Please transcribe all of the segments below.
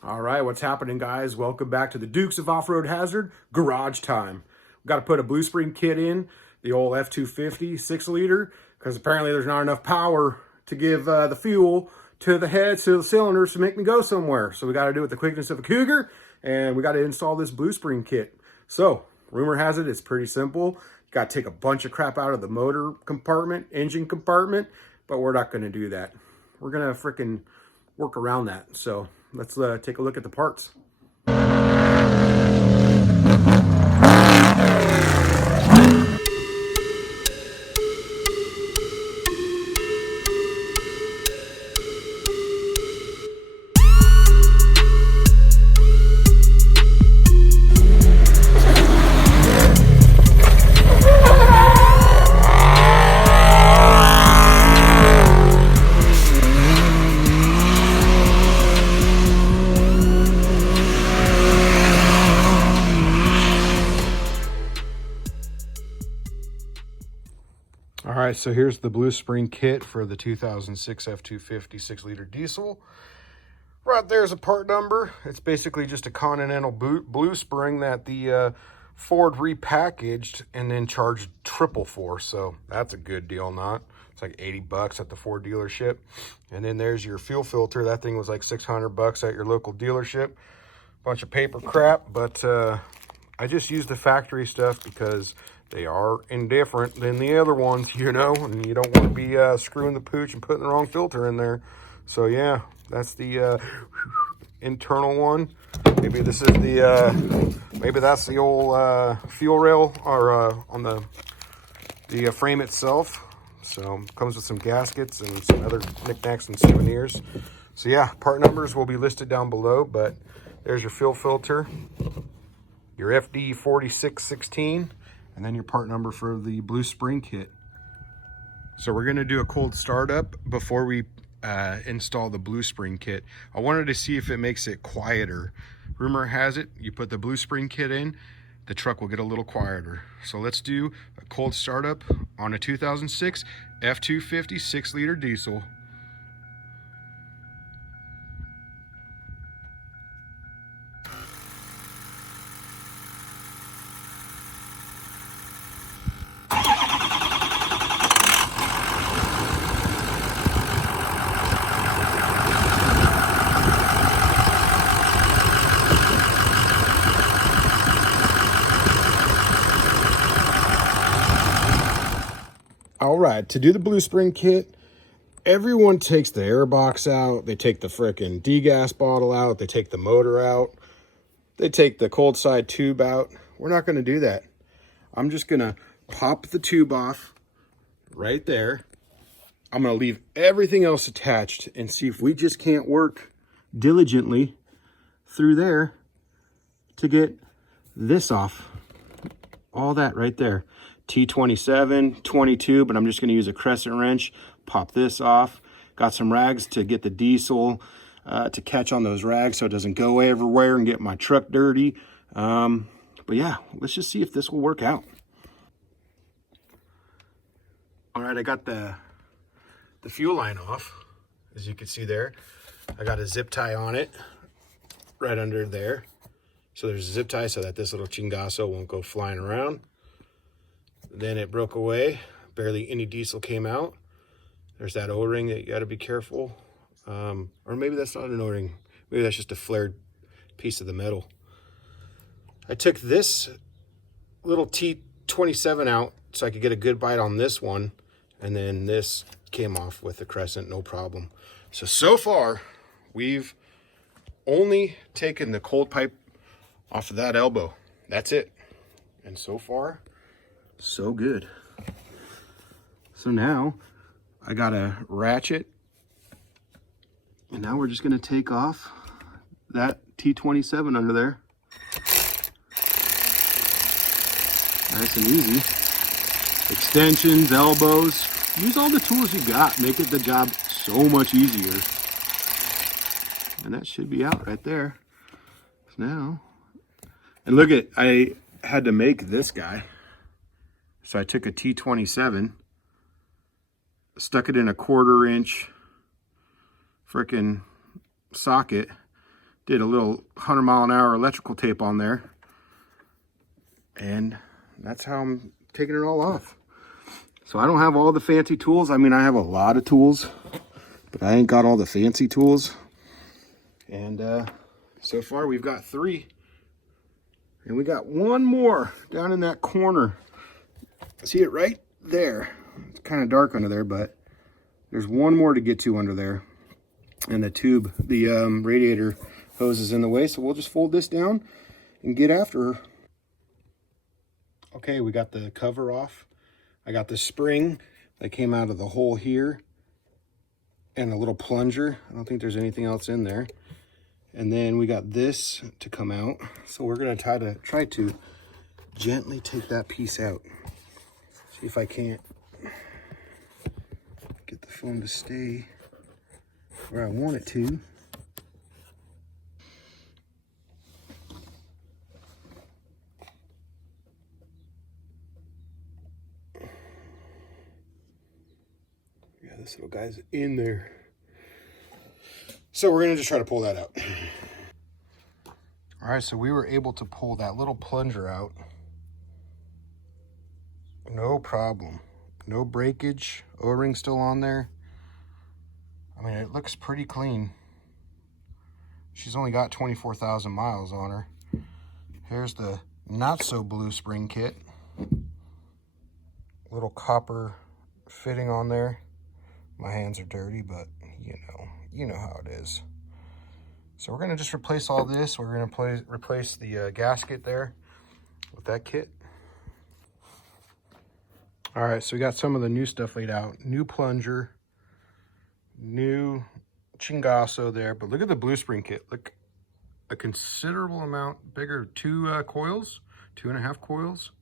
All right, what's happening, guys? Welcome back to the Dukes of Off-Road Hazard Garage Time. We've got to put a blue spring kit in the old F250 6-liter because apparently there's not enough power to give the fuel to the heads, to the cylinders to make me go somewhere. So we got to do it with the quickness of a cougar, and we got to install this blue spring kit. So rumor has it, it's pretty simple. You got to take a bunch of crap out of the motor compartment, engine compartment, but we're not going to do that. We're going to freaking work around that. So let's take a look at the parts. All right, so here's the blue spring kit for the 2006 F250 6-liter diesel. Right there's a part number. It's basically just a Continental blue spring that the Ford repackaged and then charged triple for. So that's a good deal, not? It's like 80 bucks at the Ford dealership. And then there's your fuel filter. That thing was like 600 bucks at your local dealership. Bunch of paper crap, but I just used the factory stuff because they are indifferent than the other ones, you know, and you don't want to be screwing the pooch and putting the wrong filter in there. So yeah, that's the internal one. Maybe this is the, maybe that's the old fuel rail or on the frame itself. So comes with some gaskets and some other knickknacks and souvenirs. So yeah, part numbers will be listed down below, but there's your fuel filter, your FD 4616, and then your part number for the blue spring kit. So we're gonna do a cold startup before we install the blue spring kit. I wanted to see if it makes it quieter. Rumor has it, you put the blue spring kit in, the truck will get a little quieter. So let's do a cold startup on a 2006 F250 6-liter diesel. All right, to do the blue spring kit, everyone takes the air box out, they take the frickin' degas bottle out, they take the motor out, they take the cold side tube out. We're not gonna do that. I'm just gonna pop the tube off right there. I'm gonna leave everything else attached and see if we just can't work diligently through there to get this off. All that right there. T27, 22, but I'm just going to use a crescent wrench, pop this off. Got some rags to get the diesel to catch on those rags so it doesn't go everywhere and get my truck dirty. But yeah, let's just see if this will work out. All right, I got the fuel line off, as you can see there. I got a zip tie on it right under there. So there's a zip tie so that this little chingazo won't go flying around. Then it broke away. Barely any diesel came out. There's that O-ring that you got to be careful. Or maybe that's not an O-ring. Maybe that's just a flared piece of the metal. I took this little T27 out so I could get a good bite on this one. And then this came off with the crescent, no problem. So far, we've only taken the cold pipe off of that elbow. That's it. And so far, so good. So now I got a ratchet, and now we're just going to take off that T27 under there. Nice and easy. Extensions, elbows, use all the tools you got. Make it the job so much easier. And that should be out right there. So now, and look at, I had to make this guy. So I took a T27, stuck it in a 1/4 inch frickin' socket, Did a little 100-mile-an-hour electrical tape on there. And that's how I'm taking it all off. So I don't have all the fancy tools. I mean, I have a lot of tools, but I ain't got all the fancy tools. And so far we've got 3. And we got one more down in that corner. See it right there? It's kind of dark under there, but there's one more to get to under there. And the tube, the radiator hose is in the way, so we'll just fold this down and get after her. Okay, we got the cover off. I got the spring that came out of the hole here and a little plunger. I don't think there's anything else in there. And then we got this to come out. So we're gonna try to gently take that piece out. See if I can't get the foam to stay where I want it to. Yeah, this little guy's in there. So we're gonna just try to pull that out. All right, so we were able to pull that little plunger out. No problem. No breakage. O-ring still on there. I mean, it looks pretty clean. She's only got 24,000 miles on her. Here's the not so blue spring kit. Little copper fitting on there. My hands are dirty, but you know how it is. So we're gonna just replace all this. We're gonna replace the gasket there with that kit. All right, so we got some of the new stuff laid out. New plunger, new chingasso there, but look at the blue spring kit. Look, a considerable amount bigger. 2 coils, 2.5 coils,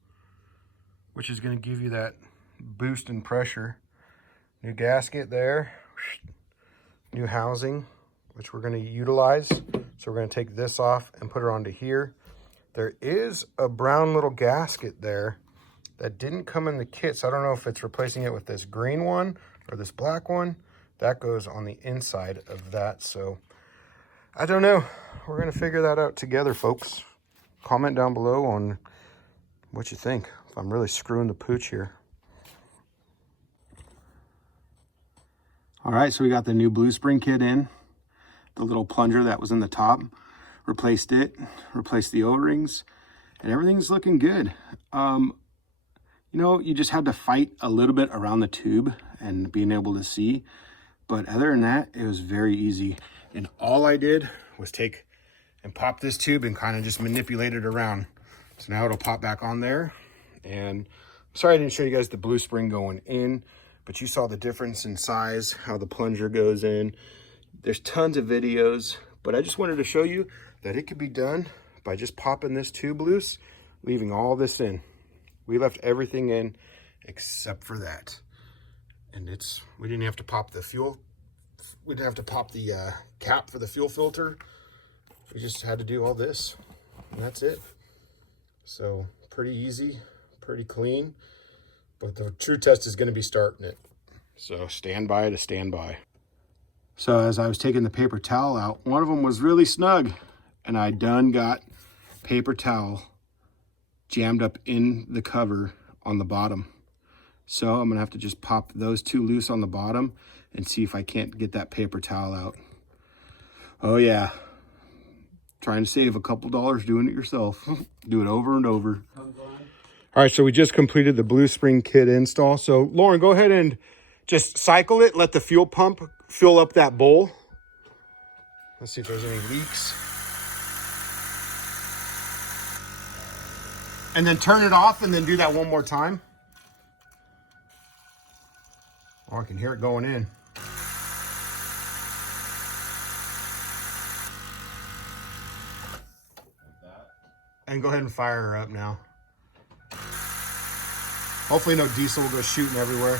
which is gonna give you that boost in pressure. New gasket there, new housing, which we're gonna utilize. So we're gonna take this off and put her onto here. There is a brown little gasket there that didn't come in the kit, so I don't know if it's replacing it with this green one or this black one. That goes on the inside of that, so I don't know. We're gonna figure that out together, folks. Comment down below on what you think, if I'm really screwing the pooch here. All right, so we got the new blue spring kit in. The little plunger that was in the top, replaced it, replaced the O-rings, and everything's looking good. You know, you just had to fight a little bit around the tube and being able to see. But other than that, it was very easy. And all I did was take and pop this tube and kind of just manipulate it around. So now it'll pop back on there. And sorry I didn't show you guys the blue spring going in, but you saw the difference in size, how the plunger goes in. There's tons of videos, but I just wanted to show you that it could be done by just popping this tube loose, leaving all this in. We left everything in except for that. And we didn't have to pop the fuel. We didn't have to pop the cap for the fuel filter. We just had to do all this, and that's it. So pretty easy, pretty clean, but the true test is gonna be starting it. So stand by to stand by. So as I was taking the paper towel out, one of them was really snug, and I done got paper towel jammed up in the cover on the bottom. So I'm gonna have to just pop those 2 loose on the bottom and see if I can't get that paper towel out. Oh yeah, trying to save a couple dollars doing it yourself. Do it over and over. All right, so we just completed the blue spring kit install. So Lauren, go ahead and just cycle it, let the fuel pump fill up that bowl. Let's see if there's any leaks. And then turn it off and then do that one more time. Oh, I can hear it going in. And go ahead and fire her up now. Hopefully no diesel will go shooting everywhere.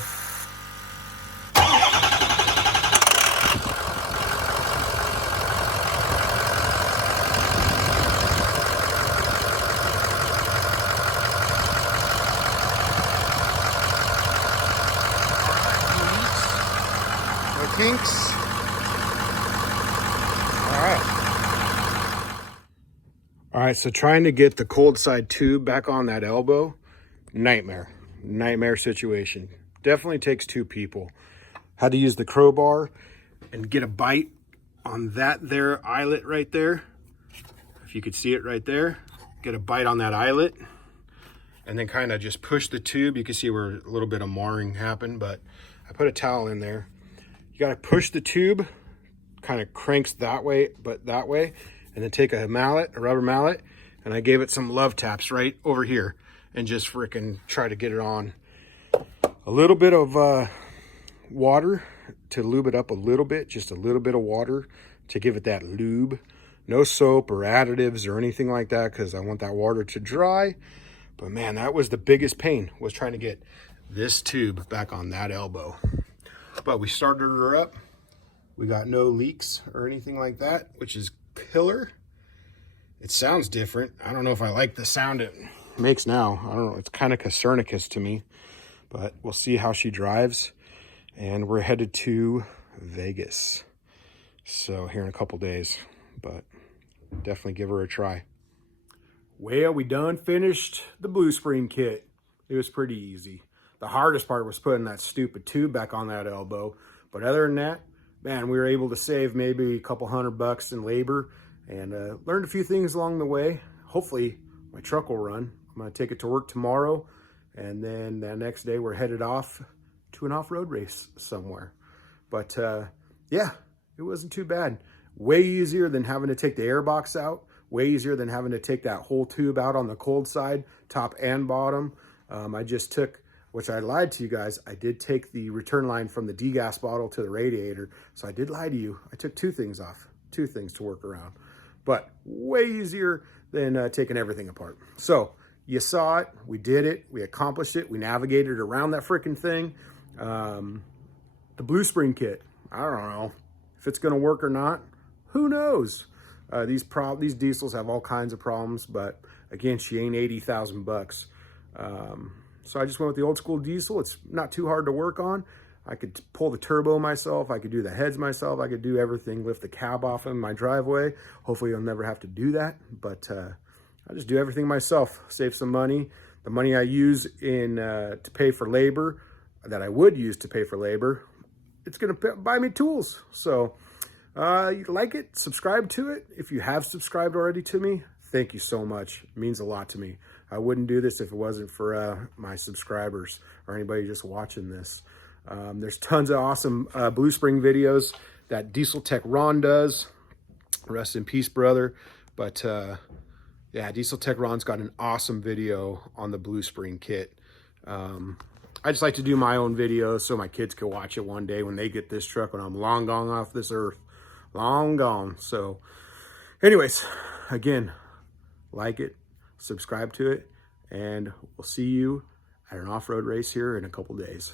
Kinks. All right. right, so trying to get the cold side tube back on that elbow, nightmare situation. Definitely takes two people. Had to use the crowbar and get a bite on that there eyelet right there. If you could see it right there, get a bite on that eyelet and then kind of just push the tube. You can see where a little bit of marring happened, but I put a towel in there. You got to push the tube, kind of cranks that way, but that way, and then take a mallet, a rubber mallet, and I gave it some love taps right over here and just freaking try to get it on. A little bit of water to lube it up a little bit, just a little bit of water to give it that lube. No soap or additives or anything like that because I want that water to dry. But man, that was the biggest pain, was trying to get this tube back on that elbow. But we started her up. We got no leaks or anything like that, which is killer. It sounds different. I don't know if I like the sound it makes now. I don't know. It's kind of Copernicus to me. But we'll see how she drives. And we're headed to Vegas. So here in a couple days. But definitely give her a try. Well, we done finished the Blue Spring kit. It was pretty easy. The hardest part was putting that stupid tube back on that elbow. But other than that, man, we were able to save maybe a couple $100 in labor and learned a few things along the way. Hopefully my truck will run. I'm gonna take it to work tomorrow. And then the next day we're headed off to an off-road race somewhere. But yeah, it wasn't too bad. Way easier than having to take the air box out. Way easier than having to take that whole tube out on the cold side, top and bottom. I just took, which I lied to you guys, I did take the return line from the degas bottle to the radiator. So I did lie to you. I took two things off, two things to work around. But way easier than taking everything apart. So you saw it, we did it, we accomplished it, we navigated around that freaking thing. The Blue Spring kit, I don't know if it's gonna work or not. Who knows? These diesels have all kinds of problems, but again, she ain't 80,000 bucks. So I just went with the old school diesel. It's not too hard to work on. I could pull the turbo myself. I could do the heads myself. I could do everything, lift the cab off in my driveway. Hopefully I'll never have to do that, but I just do everything myself, save some money. The money I use to pay for labor, that I would use to pay for labor, it's gonna buy me tools. So you like it, subscribe to it. If you have subscribed already to me, thank you so much. It means a lot to me. I wouldn't do this if it wasn't for my subscribers or anybody just watching this. There's tons of awesome Blue Spring videos that Diesel Tech Ron does. Rest in peace, brother. But yeah, Diesel Tech Ron's got an awesome video on the Blue Spring kit. I just like to do my own videos so my kids can watch it one day when they get this truck when I'm long gone off this earth. Long gone. So anyways, again, like it, subscribe to it, and we'll see you at an off-road race here in a couple days.